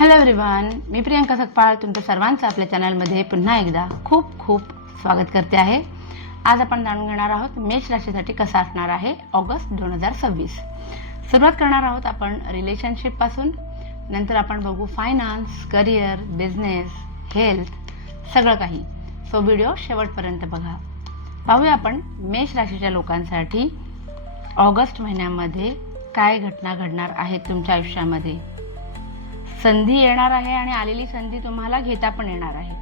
Hello everyone, मी प्रियंका सकपाळ तुमचं सर्वांचं आपल्या चॅनलमध्ये पुन्हा एकदा खूप खूप स्वागत करते आहे. आज आपण जाणून घेणार आहोत मेष राशीसाठी कसा असणार आहे ऑगस्ट 2026. सुरुवात करणार आहोत आपण रिलेशनशिपपासून, नंतर आपण बघू फायनान्स, करिअर, बिझनेस, हेल्थ, सगळं काही. सो व्हिडिओ शेवटपर्यंत बघा. पाहूया आपण मेष राशीच्या लोकांसाठी ऑगस्ट महिन्यामध्ये काय घटना घडणार आहेत तुमच्या आयुष्यामध्ये. संधी येणार आहे आणि आलेली संधी तुम्हाला घेता पण येणार आहे.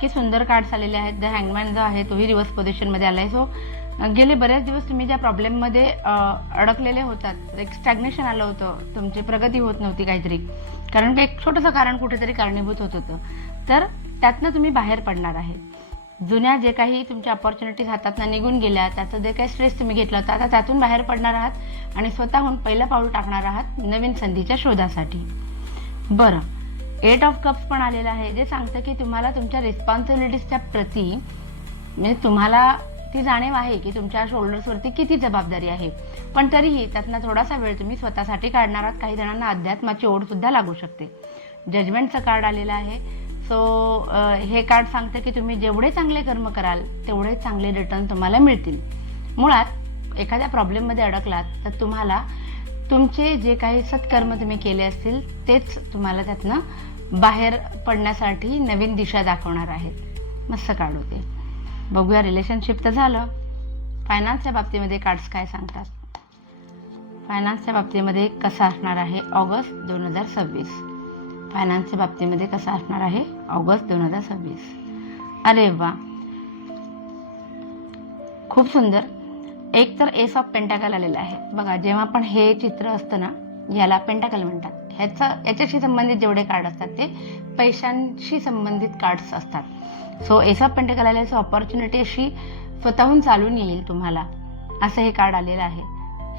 की सुंदर कार्ड्स आलेले आहेत. द हँगमॅन जो आहे तोही रिव्हर्स पोझिशनमध्ये आला आहे. सो गेले बरेच दिवस तुम्ही ज्या प्रॉब्लेममध्ये अडकलेले होतात, एक स्टॅग्नेशन आलं होतं, तुमची प्रगती होत नव्हती काहीतरी, कारण ते एक छोटंसं कारण कुठेतरी कारणीभूत होत होतं, तर त्यातनं तुम्ही बाहेर पडणार आहे. जुन्या जे काही तुमच्या अपॉर्च्युनिटीज हातातनं निघून गेल्या, त्याचं जे काही स्ट्रेस तुम्ही घेतला होता, आता त्यातून बाहेर पडणार आहात आणि स्वतःहून पहिलं पाऊल टाकणार आहात नवीन संधीच्या शोधासाठी. बरं, 8 ऑफ कप्स पण आलेलं आहे, जे सांगतं की तुम्हाला तुमच्या रिस्पॉन्सिबिलिटीजच्या प्रती म्हणजे तुम्हाला ती जाणीव आहे की तुमच्या शोल्डर्सवरती किती जबाबदारी आहे, पण तरीही त्यातनं थोडासा वेळ तुम्ही स्वतःसाठी काढणार आहात. काही जणांना अध्यात्माची ओढसुद्धा लागू शकते. जजमेंटचं कार्ड आलेलं आहे. सो हे कार्ड सांगतं की तुम्ही जेवढे चांगले कर्म कराल तेवढे चांगले रिटर्न तुम्हाला मिळतील. मुळात एखाद्या प्रॉब्लेममध्ये अडकलात तर तुम्हाला तुमचे जे काही सत्कर्म तुम्ही केले असतील तेच तुम्हाला त्यातनं बाहेर पडण्यासाठी नवीन दिशा दाखवणार आहेत. मस्त कार्ड होते. बघूया, रिलेशनशिप तर झालं. फायनान्सच्या बाबतीमध्ये कार्ड्स काय सांगतात. फायनान्सच्या बाबतीमध्ये कसा असणार आहे ऑगस्ट 2026. फायनान्सच्या बाबतीमध्ये कसा असणार आहे ऑगस्ट 2026. अरे वा, खूप सुंदर. एक तर एस ऑफ पेंटाकल आलेलं आहे. बघा, जेव्हा पण हे चित्र असतं ना, याला पेंटाकल म्हणतात. याच्याशी संबंधित जेवढे कार्ड असतात ते पैशांशी संबंधित कार्ड्स असतात. सो एस ऑफ पेंटाकल आले, सो ऑपॉर्च्युनिटी अशी स्वतःहून चालून येईल तुम्हाला, असं हे कार्ड आलेलं आहे.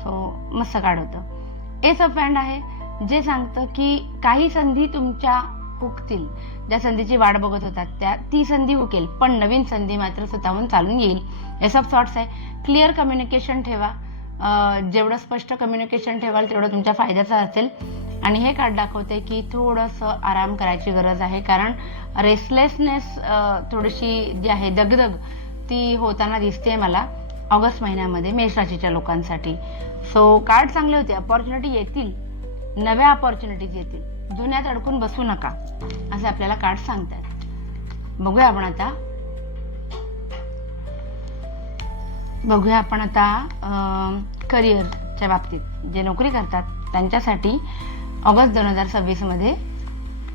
सो मस्त कार्ड होतं. एस ऑफ हँड आहे, जे सांगतं की काही संधी तुमच्या हुकतील. ज्या संधीची वाट बघत होतात ती संधी हुकेल, पण नवीन संधी मात्र स्वतःहून चालून येईल. एस ऑफ सॉर्ट्स आहे. क्लिअर कम्युनिकेशन ठेवा. जेवढं स्पष्ट कम्युनिकेशन ठेवाल तेवढं तुमच्या फायद्याचं असेल. आणि हे कार्ड दाखवते की थोडंसं आराम करायची गरज आहे, कारण रेस्टलेसनेस थोडीशी जी आहे, दगदग, ती होताना दिसते मला ऑगस्ट महिन्यामध्ये मेष राशीच्या लोकांसाठी. सो कार्ड चांगले होते. अपॉर्च्युनिटी येतील, नव्या अपॉर्च्युनिटीज येतील. जुन्यात अडकून बसू नका, असे आपल्याला कार्ड सांगतात. बघूया आपण आता करिअरच्या बाबतीत जे नोकरी करतात त्यांच्यासाठी ऑगस्ट 2026 मध्ये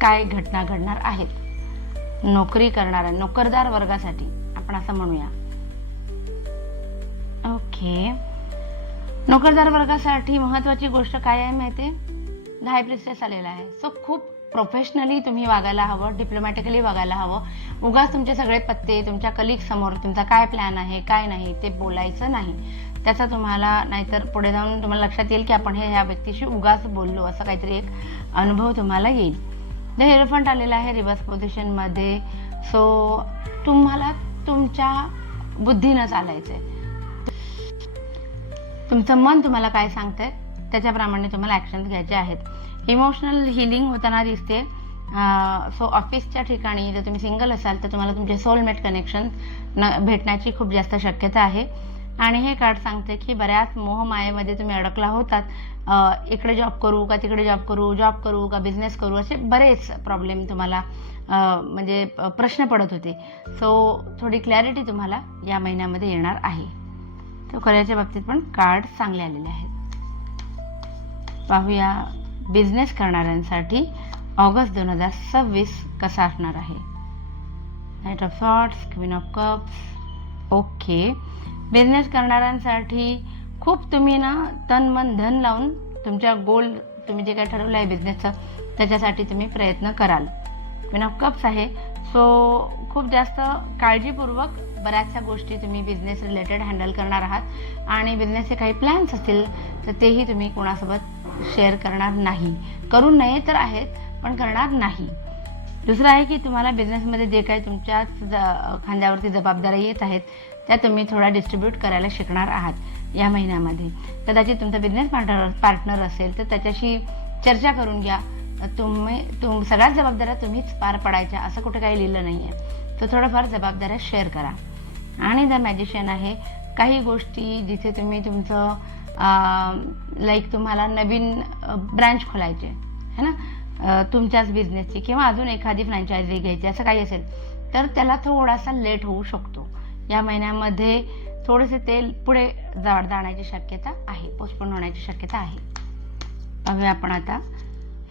काय घटना घडणार आहेत. नोकरी करणाऱ्या नोकरदार वर्गासाठी आपण असं म्हणूया. ओके, नोकरदार वर्गासाठी महत्वाची गोष्ट काय आहे माहिती आहे. द हाय प्रिस्टेस आलेला आहे. सो खूप प्रोफेशनली तुम्ही वागायला हवं, डिप्लोमॅटिकली वागायला हवं. उगाच तुमचे सगळे पत्ते तुमच्या कलिग समोर तुमचा काय प्लॅन आहे काय नाही ते बोलायचं नाही. त्याचा तुम्हाला, नाहीतर पुढे जाऊन तुम्हाला लक्षात येईल की आपण ह्या व्यक्तीशी उगाच बोललो, असं काहीतरी एक अनुभव तुम्हाला येईल. द हेरोफंट आलेला आहे रिव्हर्स पोझिशनमध्ये. सो तुम्हाला तुमच्या बुद्धीनं चालायचंय. तुमचं मन तुम्हाला काय सांगतंय त्याच्याप्रमाणे तुम्हाला ॲक्शन्स घ्यायचे आहेत. इमोशनल हिलिंग होताना दिसते. सो ऑफिसच्या ठिकाणी जर तुम्ही सिंगल असाल तर तुम्हाला तुमचे सोलमेट कनेक्शन भेटण्याची खूप जास्त शक्यता आहे. आणि हे कार्ड सांगते की बऱ्याच मोहमायेमध्ये तुम्ही अडकला होतात. इकडे जॉब करू का तिकडे जॉब करू का बिझनेस करू, असे बरेच प्रॉब्लेम तुम्हाला म्हणजे प्रश्न पडत होते. सो थोडी क्लॅरिटी तुम्हाला या महिन्यामध्ये येणार आहे. तर करिअरच्या बाबतीत पण कार्ड चांगले आलेले आहेत. पाहूया बिझनेस करणाऱ्यांसाठी ऑगस्ट 2026 कसा असणार आहे. Knight of swords, queen of cups. Okay, business करणाऱ्यांसाठी खूप तुम्ही ना तन मन धन लावून तुमच्या गोल, तुम्ही जे काही ठरवलं आहे बिझनेसचं, त्याच्यासाठी तुम्ही प्रयत्न कराल. क्वीन ऑफ कप्स आहे. सो खूप जास्त काळजीपूर्वक बऱ्याचशा गोष्टी तुम्ही बिझनेस रिलेटेड हँडल करणार आहात. आणि बिझनेसचे काही प्लॅन्स असतील तर तेही तुम्ही कोणासोबत शेअर करणार नाही. करू नये तर आहेत, पण करणार नाही. दुसरं आहे की तुम्हाला बिझनेसमध्ये जे काही तुमच्या खांद्यावरती जबाबदाऱ्या येत आहेत त्या तुम्ही थोडा डिस्ट्रीब्यूट करायला शिकणार आहात या महिन्यामध्ये. कदाचित तुमचा बिझनेस पार्टनर असेल तर त्याच्याशी चर्चा करून घ्या सगळ्याच जबाबदाऱ्या तुम्हीच पार पडायच्या असं कुठे काही लिहिलं नाही आहे. तर थोडंफार जबाबदाऱ्या शेअर करा. आणि द मॅजिशियन आहे, काही गोष्टी जिथे तुम्ही तुमचं लाईक तुम्हाला नवीन ब्रँच खोलायचे है ना, तुमच्याच बिझनेसची किंवा अजून एखादी फ्रँचायझी घ्यायची असं काही असेल तर त्याला थोडासा लेट होऊ शकतो. या महिन्यामध्ये थोडेसे तेल पुढे जाण्याची शक्यता आहे, पोस्टपोन होण्याची शक्यता आहे. बघूया आपण आता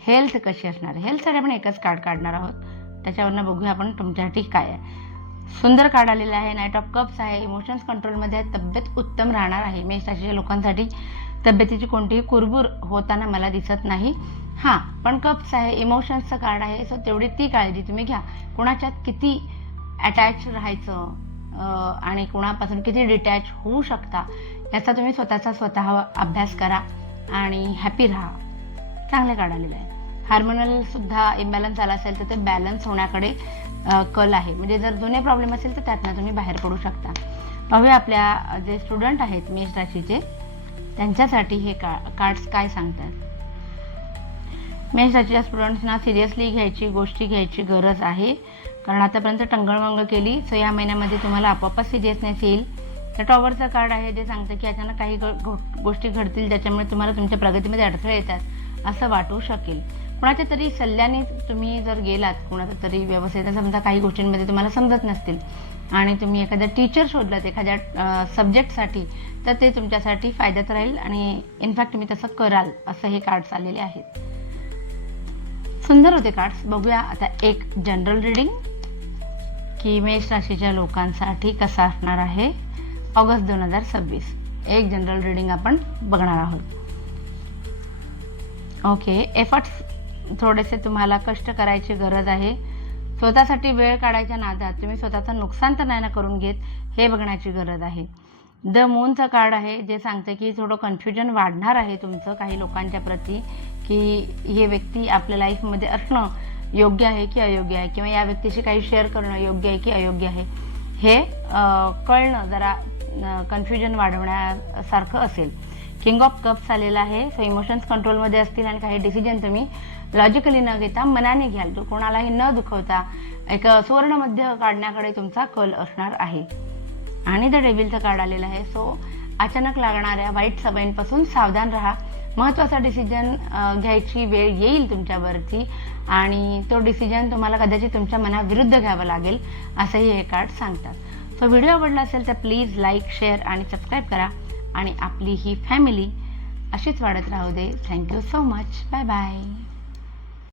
हेल्थ कशी असणार आहे. हेल्थसाठी आपण एकच कार्ड काढणार आहोत, त्याच्यावरनं बघूया आपण तुमच्यासाठी काय आहे. सुंदर कार्ड आलेला आहे, नाईट ऑफ कप्स आहे. इमोशन्स कंट्रोलमध्ये आहे, तब्येत उत्तम राहणार आहे. मेष राशीच्या लोकांसाठी तब्येतीची कोणतीही कुरबुर होताना मला दिसत नाही. हां, पण कप्स आहे, इमोशन्सचं कार्ड आहे, सो तेवढी ती काळजी तुम्ही घ्या. कोणाच्यात किती अटॅच राहायचं आणि कोणापासून किती डिटॅच होऊ शकता याचा तुम्ही स्वतः अभ्यास करा आणि हॅपी राहा. चांगले कार्ड आलेलं आहे. हार्मोनल सुद्धा इम्बॅलन्स आला असेल तर ते बॅलन्स होण्याकडे कल आहे. म्हणजे जर जुने प्रॉब्लेम असेल तर त्यातनं तुम्ही बाहेर पडू शकता. बघूया आपल्या जे स्टुडंट आहेत मेष राशीचे त्यांच्यासाठी हे कार्ड्स काय सांगतात. मेष राशीच्या स्टुडंट्सना सिरियसली गोष्टी घ्यायची गरज आहे, कारण आतापर्यंत टंगळमंगळ केली, सो या महिन्यामध्ये तुम्हाला आपोआपच सिरियसनेस येईल. तर टॉवरचं कार्ड आहे जे सांगतं की अचानक काही गोष्टी घडतील ज्याच्यामुळे तुम्हाला तुमच्या प्रगतीमध्ये अडथळे येतात असं वाटू शकेल. कुणाच्या तरी सल्ल्याने तुम्ही जर गेलात, कुणाचा तरी व्यवस्थित समजा काही गोष्टींमध्ये तुम्हाला समजत नसतील आणि तुम्ही एखादा टीचर शोधलात एखाद्या सब्जेक्टसाठी तर ते तुमच्यासाठी फायद्यात राहील आणि इनफॅक्ट तुम्ही तसं कराल असं हे कार्ड्स आलेले आहेत. सुंदर होते कार्ड्स. बघूया आता एक जनरल रिडिंग की मेष राशीच्या लोकांसाठी कसा असणार आहे ऑगस्ट 2026. एक जनरल रिडिंग आपण बघणार आहोत. ओके, एफर्ट्स थोडेसे तुम्हाला कष्ट करायची गरज आहे. स्वतःसाठी वेळ काढायच्या नादात तुम्ही स्वतःचं नुकसान तर नाही ना करून घेत हे बघण्याची गरज आहे. द मूनचं कार्ड आहे जे सांगतं की थोडं कन्फ्युजन वाढणार आहे तुमचं काही लोकांच्या प्रती, की हे व्यक्ती आपल्या लाईफमध्ये असणं योग्य आहे की अयोग्य आहे, किंवा या व्यक्तीशी काही शेअर करणं योग्य आहे की अयोग्य आहे हे कळणं जरा कन्फ्युजन वाढवण्यासारखं असेल. किंग ऑफ कप्स आलेला आहे, सो इमोशन्स कंट्रोलमध्ये असतील आणि काही डिसिजन तुम्ही लॉजिकली न घेता मनाने घ्याल. तो कोणालाही न दुखवता एक सुवर्ण मध्य काढण्याकडे तुमचा कल असणार आहे. आणि द डेव्हिलचं कार्ड आलेलं आहे, सो अचानक लागणाऱ्या वाईट सवयींपासून सावधान राहा. महत्त्वाचा डिसिजन घ्यायची वेळ येईल तुमच्यावरती आणि तो डिसिजन तुम्हाला कदाचित तुमच्या मनाविरुद्ध घ्यावा लागेल असंही हे कार्ड सांगतात. सो व्हिडिओ आवडला असेल तर प्लीज लाईक, शेअर आणि सबस्क्राईब करा आणि आपली ही फॅमिली अशीच वाढत राहू दे. Thank you so much. Bye bye.